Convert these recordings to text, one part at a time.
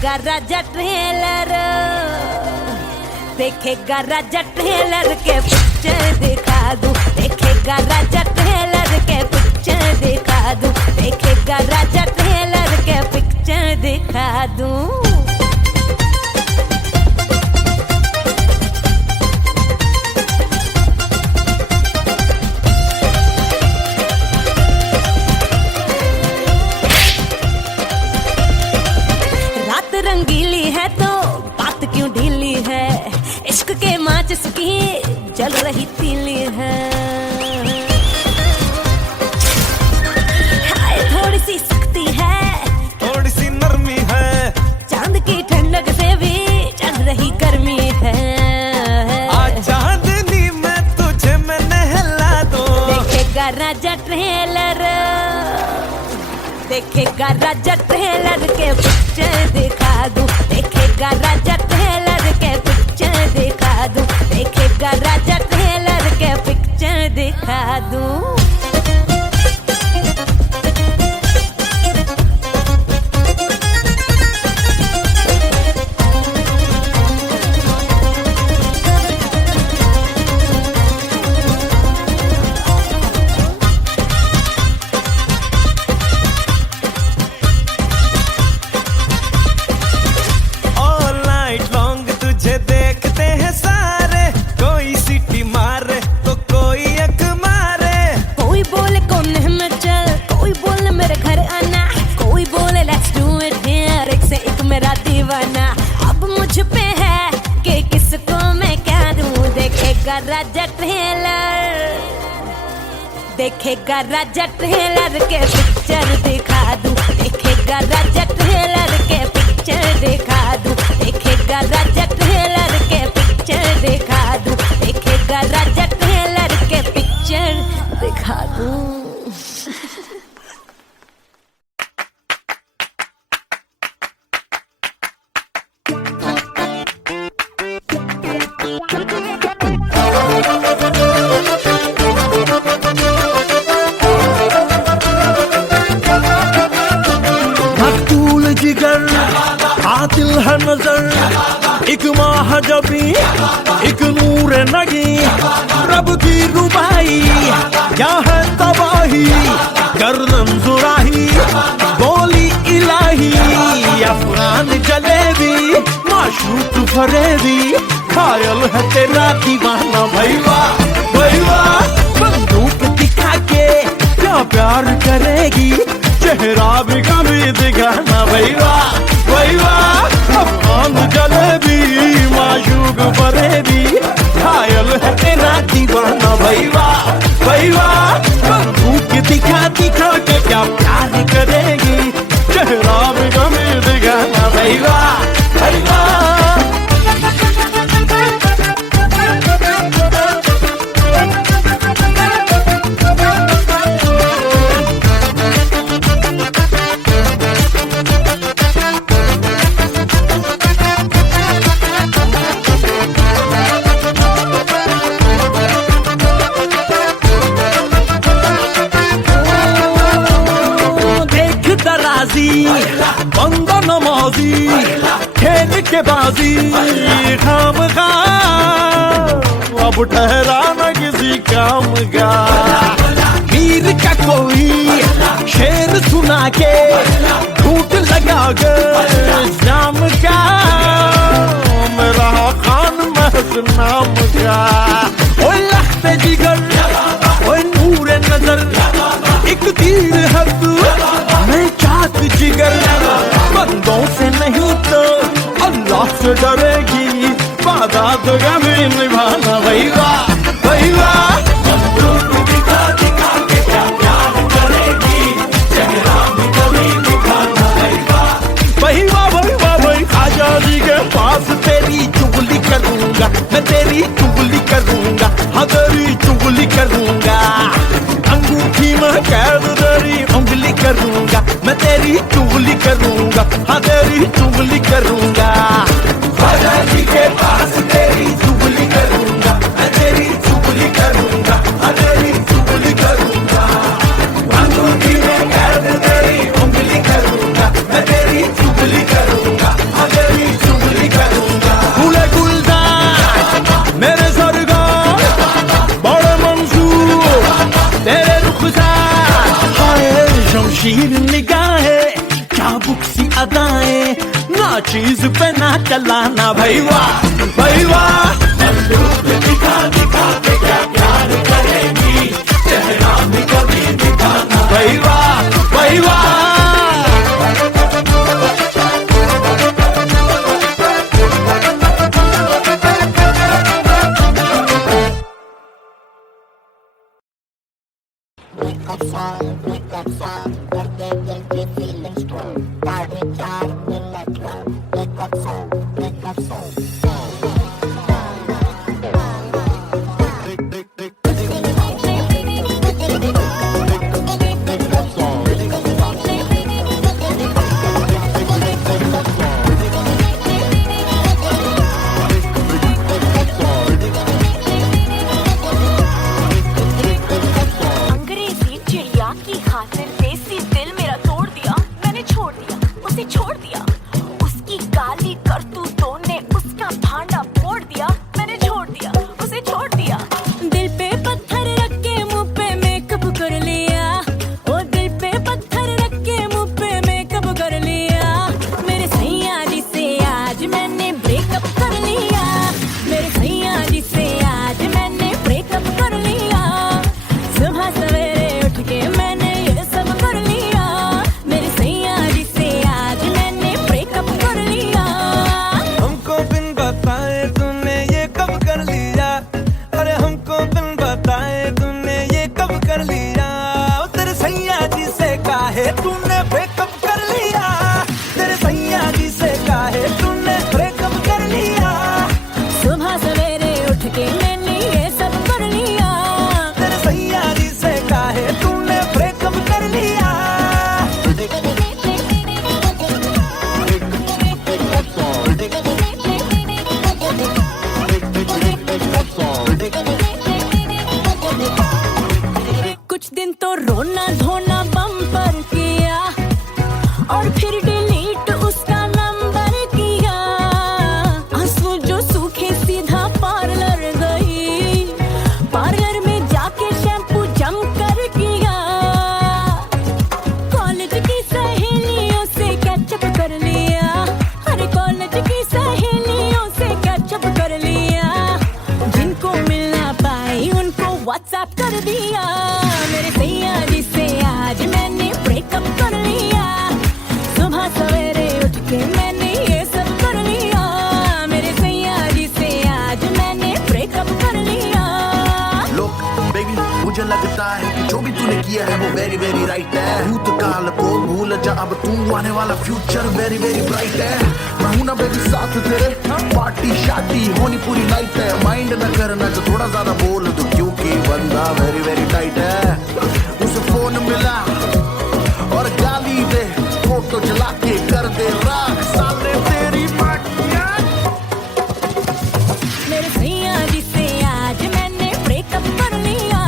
देखेगा राजा ट्रेलर, देखेगा राजा ट्रेलर के पिक्चर दिखा दूं, देखेगा राजा ट्रेलर के पिक्चर दिखा दूं, देखेगा राजा ट्रेलर के पिक्चर दिखा दूं। रंगीली है तो बात क्यों ढीली है, इश्क के माचिस की जल रही तीली है। हाय थोड़ी सी सख्ती है, थोड़ी सी नरमी है, चांद की ठंडक से भी चढ़ रही गर्मी है। आज चांदनी में तुझे मैं नहला दूं, देखेगा राजा ट्रेलर, देखेगा राजा ट्रेलर के पिक्चर दिखा दूं, देखेगा राजा ट्रेलर के पिक्चर दिखा दूं, देखेगा राजा ट्रेलर के पिक्चर दिखा दूं। देखते हैं सारे, कोई सीटी मारे तो कोई अख मारे, कोई बोले कोने में चल, कोई बोले मेरे घर आना, कोई बोले लेट्स डू इट हियर, एक से एक मेरा दीवाना। अब मुझ पे है कि किसको मैं क्या दूं, देखेगा राजा ट्रेलर, देखेगा राजा ट्रेलर के पिक्चर दिखा दूं, देखेगा राजा ट्रेलर के पिक्चर दिखा दूं, देखेगा राजा ट्रेलर के पिक्चर दिखा दूं, देखेगा राजा ट्रेलर के पिक्चर दिखा दूं। जिगर आतिल है नजर, एक महाजबी एक नूर नगी, रब की रुबाई क्या है तबाही, गर्दन जुराही बोली इलाही, अफगान जलेबी माशूक फरेबी, खायल है तेरा दीवाना भैया भैया, बंदूक दिखा के क्या प्यार करेगी, चेहरा भी कभी दिखाना भैया भैया, अफगान जलेबी माशूक फरेबी, खायल है तेरा दीवाना भैया भैया, बंदूक दिखा दिखा के क्या प्यार करेगी, चेहरा भी कभी दिखाना भैया भैया। बंदा नमाजी खेल के बाजी खाम खा, अब ठहरा न किसी काम का, वीर का कोई शेर सुना के झूठ लगा कर जाम का, मेरा खान महज नाम का, ओए लखते जिगर ओए नूर नजर, एक तीर है तू मैं चाक जिगर, बंदों से नहीं तो अल्लाह से डरेगी, वादा तो कभी निभाना भैया भैया, बंदूक दिखा दिखा के क्या प्यार करेगी, चेहरा भी कभी दिखाना भैया भैया भैया भैया, आजादी के पास तेरी चुगली करूंगा मैं, तेरी चुगली करूंगा, हाँ तेरी चुगली करूंगा, अंगूठी में कैद तेरी उंगली करूंगा मैं, तेरी चुगली करूंगा, हाँ तेरी चुगली करूंगा, आजादी के पास तेरी चुगली करूंगा मैं, तेरी चुगली करूंगा, हाँ तेरी चुगली करूंगा, अंगूठी में कैद तेरी उंगली करूंगा मैं, तेरी चुगली करूंगा। चीज पे ना चलाना भाई वाह भाई वाह। दिखा दिखा के क्या प्यार करेगी, चेहरा भी कभी दिखाना। भाई वाह भाई वाह। अंग्रेजी चिड़िया की खातिर देसी दिल मेरा तोड़ दिया, मैंने छोड़ दिया, उसे छोड़ दिया। उसकी गाली करतूतों ने उसका भांडा फोड़ दिया, मैंने छोड़ दिया, उसे छोड़ दिया। दिल पे पत्थर रख के मुंह पे मेकअप कर लिया, ओ दिल पे पत्थर रख के मुंह पे मेकअप कर लिया। मेरे सैया जी से आज मैंने ब्रेकअप कर लिया, मेरे सैया जी से आज मैंने ब्रेकअप कर लिया। सुबह सवेरे उठ के मैंने ये सब कर लिया, मेरे सैया जी से आज मैंने ब्रेकअप कर लिया। हमको बिन बताए तूने ये कब कर लिया, अरे हमको बिन बताए तूने ये कब कर लिया। ओ तेरे सैया जी से काहे तूने ब्रेकअप कर लिया, तेरे सैया जी से काहे तूने ब्रेकअप कर लिया। सुबह सवेरे उठ के मैंने ये सब कर लिया, तेरे सैया जी से काहे तूने ब्रेकअप कर लिया। कुछ दिन तो रोना धोना बम्पर किया, और फिर डिलीट उसका नंबर किया। आंसू जो सूखे सीधा पार्लर गई, पार्लर में जाके शैम्पू जम कर किया। कॉलेज की सहेलियों से कैचअप कर लिया, अरे कॉलेज की सहेलियों से कैचअप कर लिया। जिनको मिल ना पाई उनको व्हाट्सएप कर दिया, मेरे सैया जी से आज मैंने ब्रेकअप कर लिया। सुबह सवेरे उठ के मैंने ये सब कर लिया, मेरे सैया जी से आज मैंने ब्रेकअप कर लिया। लोग बेबी मुझे लगता है कि जो भी तूने किया है वो वेरी वेरी राइट है। भूतकाल को भूल जा, अब तू आने वाला फ्यूचर वेरी वेरी ब्राइट है। मैं हूं ना बेबी साथ तेरे, पार्टी शादी होनी पूरी नाइट है। माइंड न करना जो थोड़ा ज्यादा बोल दो, क्योंकि बंदा वेरी वेरी टाइट है। उसे फोन मिला और गाली दे, फोटो चला के कर दे राख साले तेरी पार्टियां। मेरे सैया जी से आज मैंने ब्रेकअप कर लिया,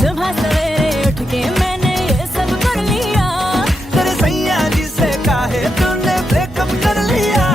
सुबह सवेरे उठ के मैंने ये सब कर लिया। तेरे सैया जी से काहे तूने ब्रेकअप कर लिया।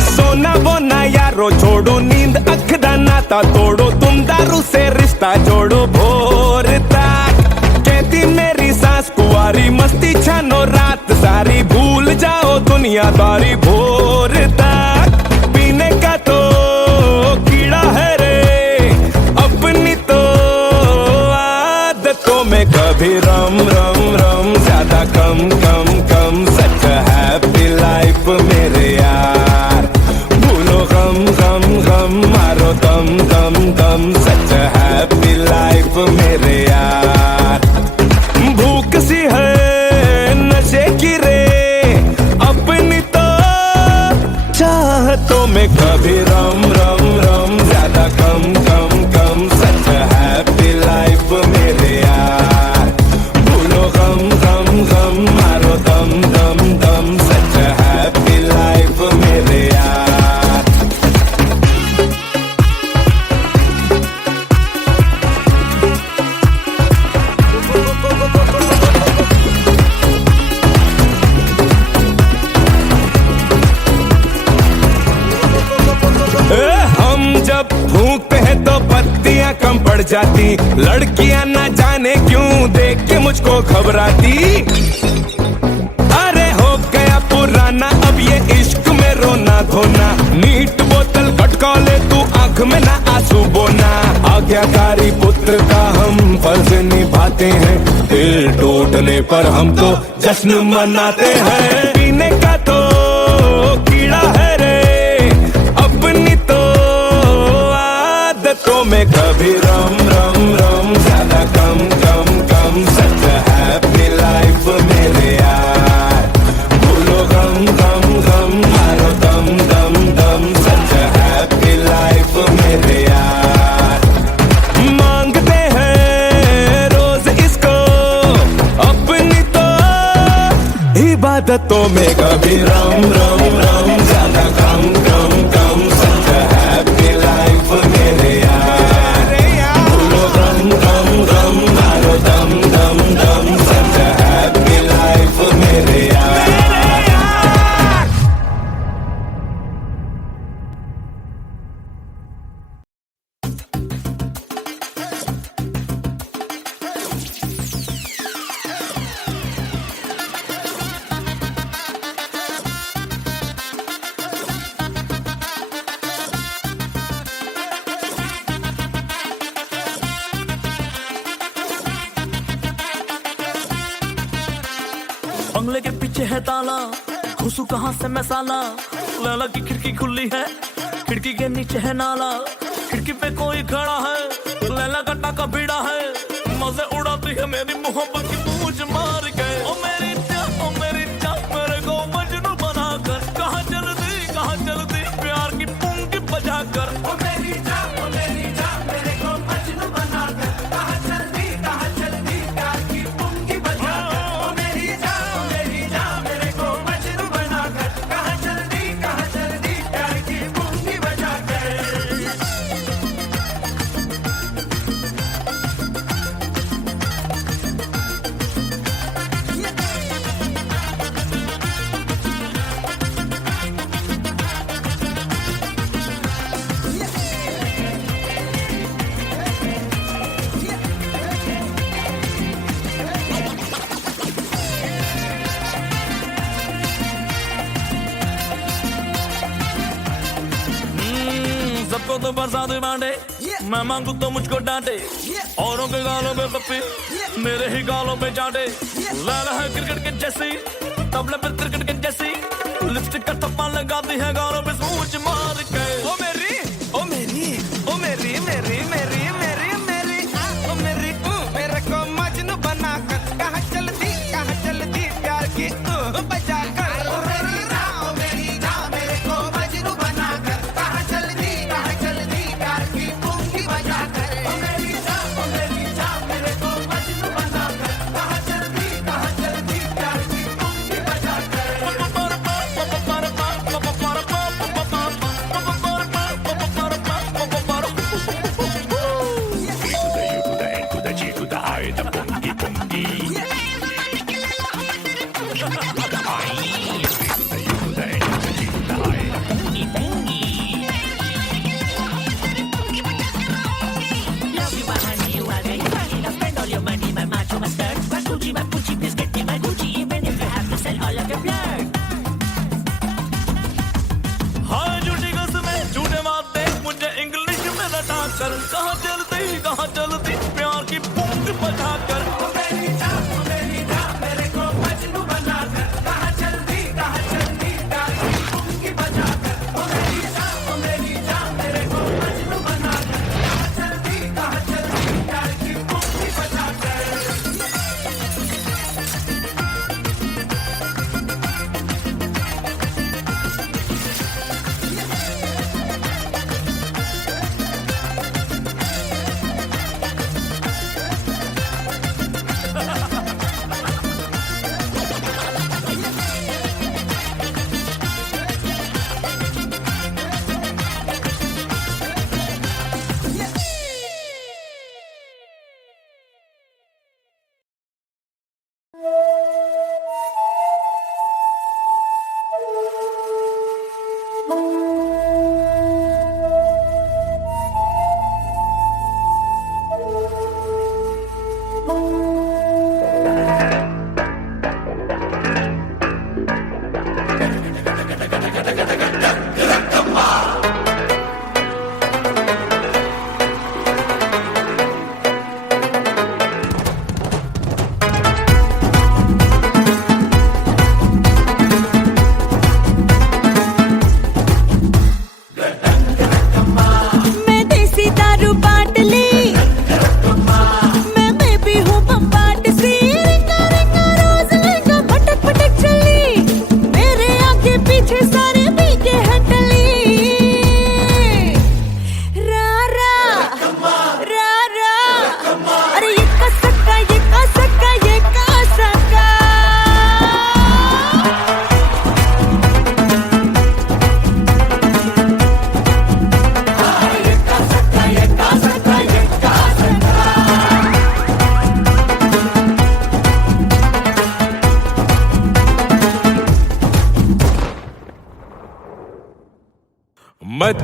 सोना बोना यारो छोड़ो, नींद अख दा नाता तोड़ो। तुम दारू से रिश्ता जोड़ो भोर तक। कहती मेरी सास कुंवारी, मस्ती छानो रात सारी। भूल जाओ दुनियादारी भोर तक। पीने का तो कीड़ा है रे, अपनी तो आदतों में कभी रम रम रम, ज्यादा कम कम कम। सच हैप्पी लाइफ मेरे यार, भूलो गम गम गम, मारो दम दम दम। सच हैप्पी लाइफ मेरे यार। भूख सी है नशे की रे, अपनी तो चाहतों में कभी रम रम रम। हम जब फूकते हैं तो पत्तियां कम पड़ जाती, लड़कियां ना जाने क्यों देख के मुझको घबराती। अरे हो गया पुराना अब ये इश्क में रोना धोना, नीट बोतल खटका ले तू आंख में ना आंसू बोना। आज्ञाकारी पुत्र का हम फर्ज निभाते हैं, दिल टूटने पर हम तो जश्न मनाते हैं। पीने का तो कीड़ा है रे अपनी तो आदतों में, कभी रम रम रम ज्यादा कम कम कम। सच हैप्पी लाइफ मेरे यार, भूलो गम गम गम, मारो दम दम दम। सच हैप्पी लाइफ मेरे यार, मांगते हैं रोज इसको अपनी तो इबादतों में, कभी रम रम रम ज्यादा कम कम कम। सच हैप्पी लाइफ मेरे यार, भूलो गम गम गम, मारो दम दम दम। सच हैप्पी लाइफ मेरे यार। बंगले के पीछे है ताला, घुसू कहाँ से मैं साला। लैला की खिड़की खुली है, खिड़की के नीचे है नाला। खिड़की पे कोई खड़ा है, लैला का टाका भिड़ा है। मजे उड़ाती है मेरी मोहब्बत की पूछ मार के। ओ मेरी जान मेरे को मजनू बनाकर, कहाँ चलती प्यार की पुंगी बजाकर। ओ मेरी जान मेरे को मजनू बनाकर, कहाँ चलती प्यार की पुंगी बजाकर। ओ मेरी जान मेरे को मजनू बनाकर, कहाँ चलती प्यार की पुंगी बजाकर। सबको तो बरसात बांटे, मैं मांगू तो मुझको डांटे। औरों के गालों पे पप्पी, मेरे ही गालों पे चाटे। लैला है क्रिकेट के जैसी, तबले पे क्रिकेट के जैसी। लिपस्टिक का थप्पा लगाती है गालों पे सूच मार के। ओ मेरी ओ मेरी ओ मेरी मेरी मेरी मेरी मेरी ओ मेरी मेरे को मजनू बनाकर, कहाँ चलती प्यार की बजाकर।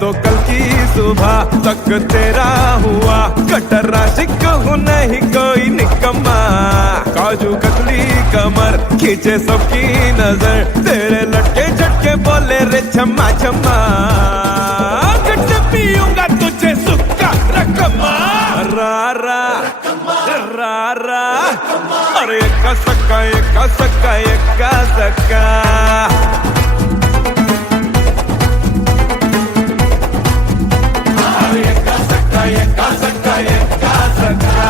तो कल की सुबह तक तेरा हुआ कटर आशिक हूँ नहीं कोई निकम्मा काजू कतली कमर खींचे सबकी नजर तेरे लटके झटके बोले रे छम्मा छम्मा पीऊंगा तुझे सुक्का रकमा रा रा रा रा अरे एका सक्का एका सक्का एका सक्का अरे एका सक्का एका सक्का एका सक्का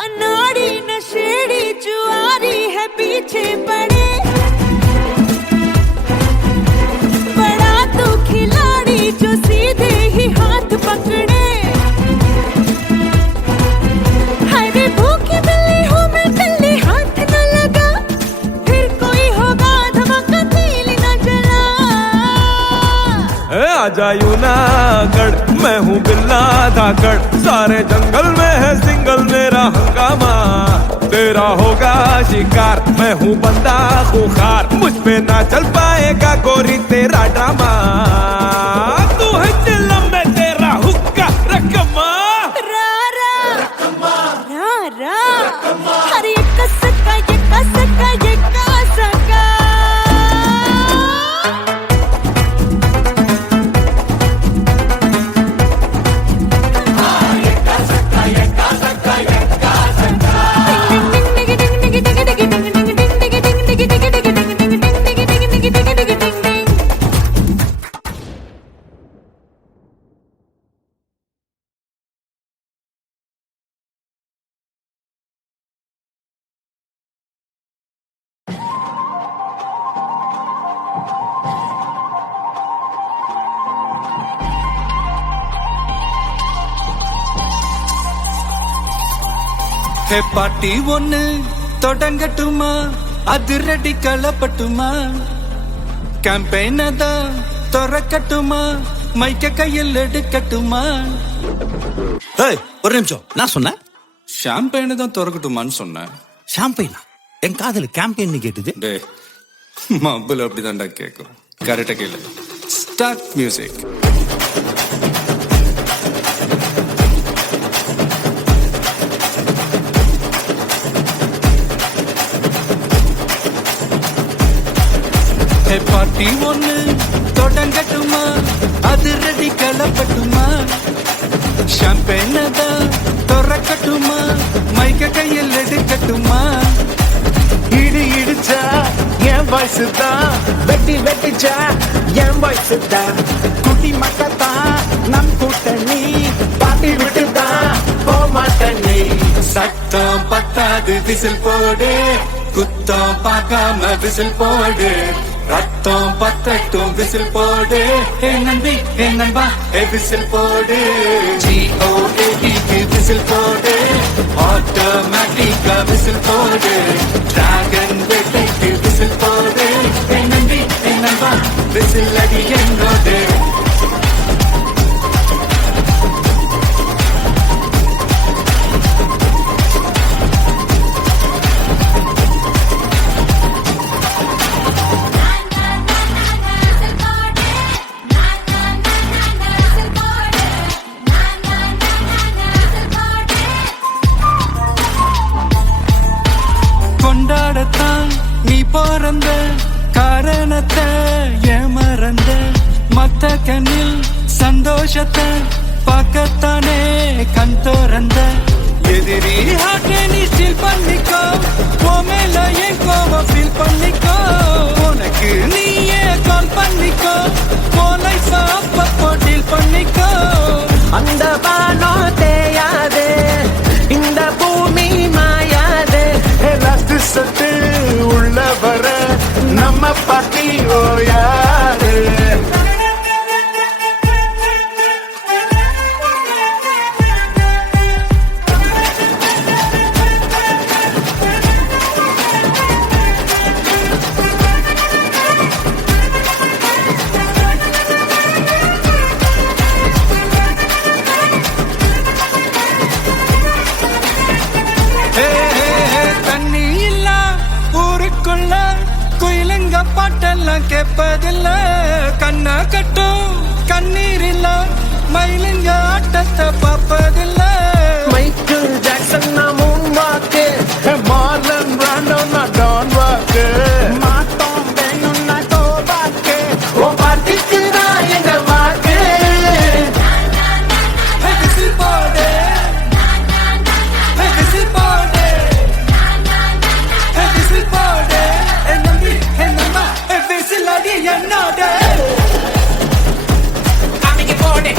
अनाड़ी नशेड़ी जुआरी है पीछे पड़े बड़ा तू खिलाड़ी जो सीधे ही हाथ पकड़े हरे भूखी बिल्ली हूँ मैं बिल्ली हाथ न लगा फिर कोई होगा धमाका तीली न जला आजा यूनागढ़ मैं हूँ बिल्ला धाकड़ सारे जंगल में है सिंगल मेरा हंगामा तेरा होगा शिकार मैं हूँ बंदा खुखार मुझ पे ना चल पाएगा गोरी तेरा ड्रामा तू है चिल्लम में तेरा हुक्का रकमा रा रा रा रा हरे एक सका ये का सका ये का सका ஹே பாட்டி ஒண்ணு தொடங்கட்டுமா அதிரடி களப்பட்டுமா கேம்பெயின் தான் திறக்கட்டுமா மைக்க கையில் எடுக்கட்டுமா ஏய் ஒரு நிமிஷம் நான் சொன்னேன் ஷாம்பெயின் தான் திறக்கட்டுமான்னு சொன்னேன் ஷாம்பெயினா என் காதல கேம்பெயின் கேட்டுது டே மబ్బுல அப்படிதான்டா கேட்கும் கரெக்டா கேளு ஸ்டார்ட் மியூசிக் பாட்டி ஒண்ணு தொடங்கட்டுமா அதிரடி களப்பட்டுமா ஷாம்பெயின் தான் திறக்கட்டுமா மைக்க கையில் எடுக்கட்டுமா இடி இடிச்சா என் வயசு தான் வெட்டி வெட்டிச்சா என் வயசு தான் குட்டி மக்கத்தான் நம் கூட்டணி பாட்டி விட்டு தான் போமாட்டணி சத்தம் பத்தாது விசில் போடு குத்தம் பார்க்காம விசில் போடு ரத்தம் பத்தட்டும் விசில் போடு ஏ நம்பி ஏ நண்பா ஏ விசில் போடு GOAT விசில் போடு ஆட்டோமேட்டிக்கா விசில் போடு டிராகன் வேட்டைக்கு விசில் போடு ஏ நம்பி ஏ நண்பா விசில் அடி என்னோடு கொண்டாடத்தான் நீ பிறந்த காரணத்தை ஏமறந்த மத்த கண்ணில் சந்தோஷத்தை பார்க்கத்தானே கண் திறந்த எதிரி ஹார்ட்டை நீ ஸ்டீல் பண்ணிக்கோ மேல என் கோவம் ஃபீல் பண்ணிக்கோ உனக்கு நீயே கால் பண்ணிக்கோ லைஃப் அப்பப்போ டீல் பண்ணிக்கோ அந்த பானோ தேயாது இந்த பூமி மாயாது லாஸ்ட் சத்து உள்ள வர நம்ம பாட்டி ஓயாது ಪಾಟೆಲ್ಲ ಕೆಪ್ಪದಿಲ್ಲ ಕಣ್ಣ ಕಟ್ಟು ಕಣ್ಣೀರಿಲ್ಲ ಮೈಲಿಂಗ ಆಟದ ಪಾಪದಿಲ್ಲ ಮೈಕಲ್ ಜಾಕ್ಸನ್ ನ ಮೂನ್ ವಾಕೆ ಮಾರ್ಲನ್ ಬ್ರಾಂಡೋ ನ ಡಾನ್ ವಾಕೆ ಮಾತೋಂ ಬೆನ್ನು ನ ತೋ ವಾಕೆ ಓ ಪಾರ್ಟಿಕ್ಕಿನ ಎಂಗ ವಾಕೆ Visit body Visit body Visit body Enambi enamba Visit ladi yanade Amige body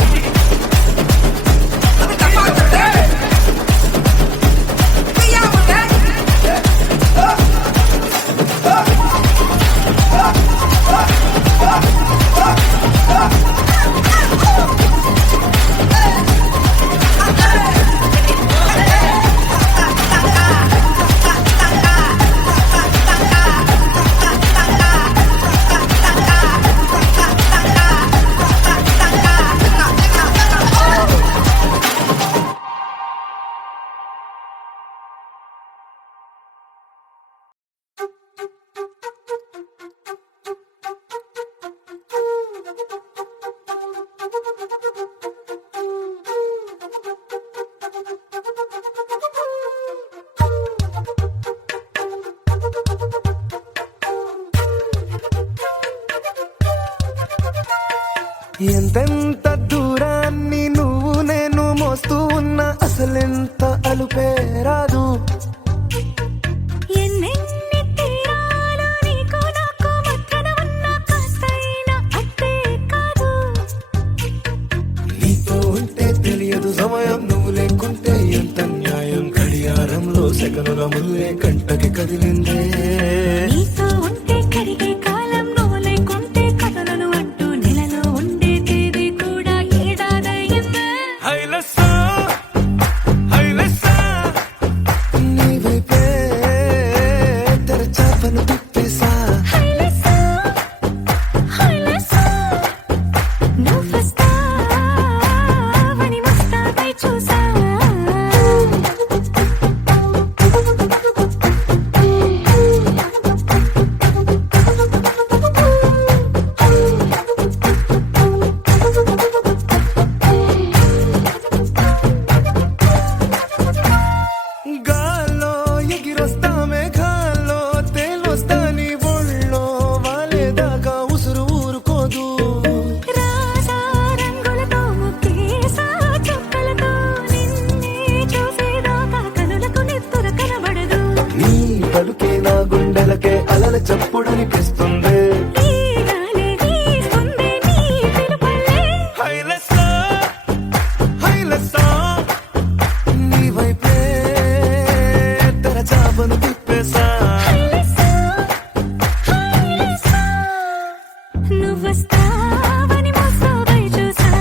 ఎంతెంత దూరాన్ని నువ్వు నేను మోస్తూ ఉన్నా అసలెంత అలుపే రాదు ఎన్నెన్ని తీరాలు నీకు నాకు మధ్యన ఉన్న కాస్తైనా అట్టే కాదు నీతో ఉంటే తెలియదు సమయం నువ్వు లేకుంటే ఎంత న్యాయం గడియారంలో సెకనుల ముల్లే కంటకి కదిలిందే నీతో ఉంటే కరిగే కాలం నువ్వు లేకుంటే కథలను అంటూ నెలలో ఉండే తేదీ కూడా ఏడాదయ్యిందే హైలసా హైలసా నీ వైపే తెరచాపను తిప్పేసా హైలసా హైలసా నువ్వు వస్తావని ముస్తాబై చూసా గాల్లో ఎగిరొస్తా మేఘాల్లో తేలొస్తా నీ ఒళ్ళో వాలేదాకా ఉసురు ఊరుకోదు రాసా రంగులతో ముక్కేసా చుక్కలతో నిన్నే చూసేదాకా కనులకు నిద్ర కనబడదు నీ పలుకే నా గుండెలకే అలల చప్పుడనిపిస్తుంది ఈ గాలి వీస్తుంది నీ పిలుపులే హైలసా హైలసా నీ వైపే తెరచాపను తిప్పేసా హైలసా హైలసా నువ్వు వస్తావని ముస్తాబై చూసా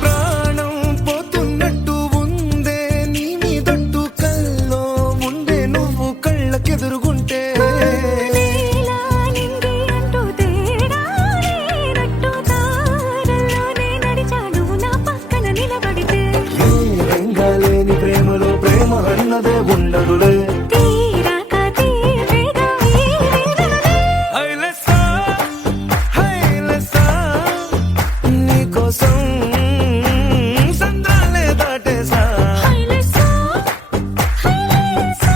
ప్రాణం పోతున్నట్టు ఉందే నీ మీదట్టు కల్లో ఉండే నువ్వు కళ్ళకెదురుగుంటే నీలా నింగి అంటూ తేడా లేనట్టు దారుల్లోనే నడిచాను నా పక్కన నిలబడితే ఏ రంగా లేని ప్రేమలో ప్రేమ అన్నదే ఉండదులే తీరాక తీరేగా ఈ వేదనలే హైలసా హైలసా నీకోసం సంద్రాలే దాటేసా హైలసా హైలసా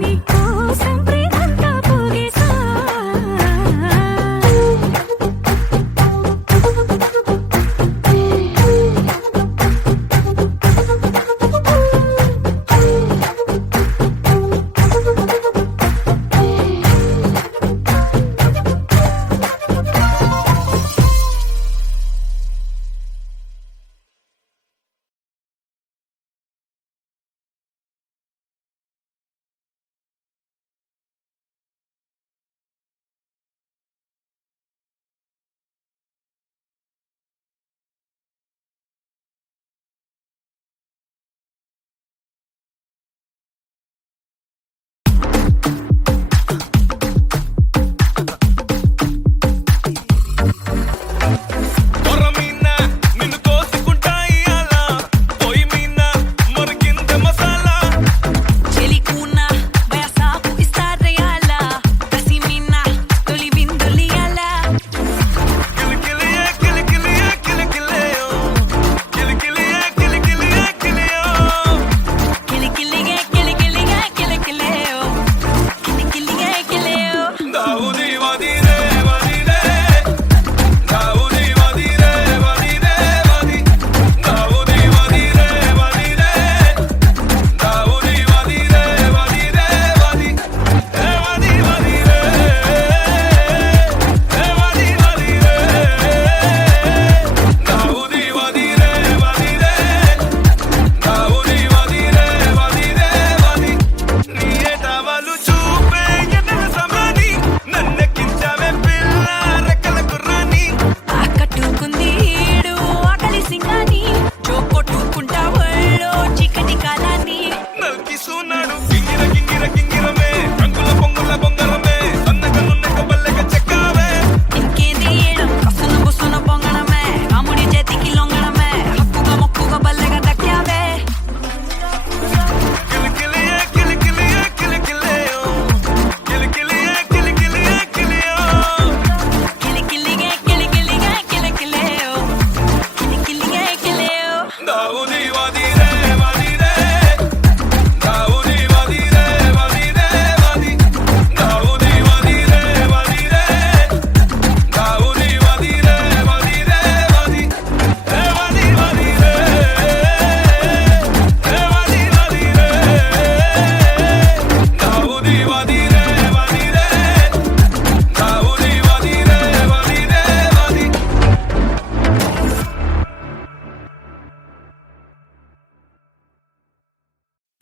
నీకోసం ప్రేమంతా పోగేసా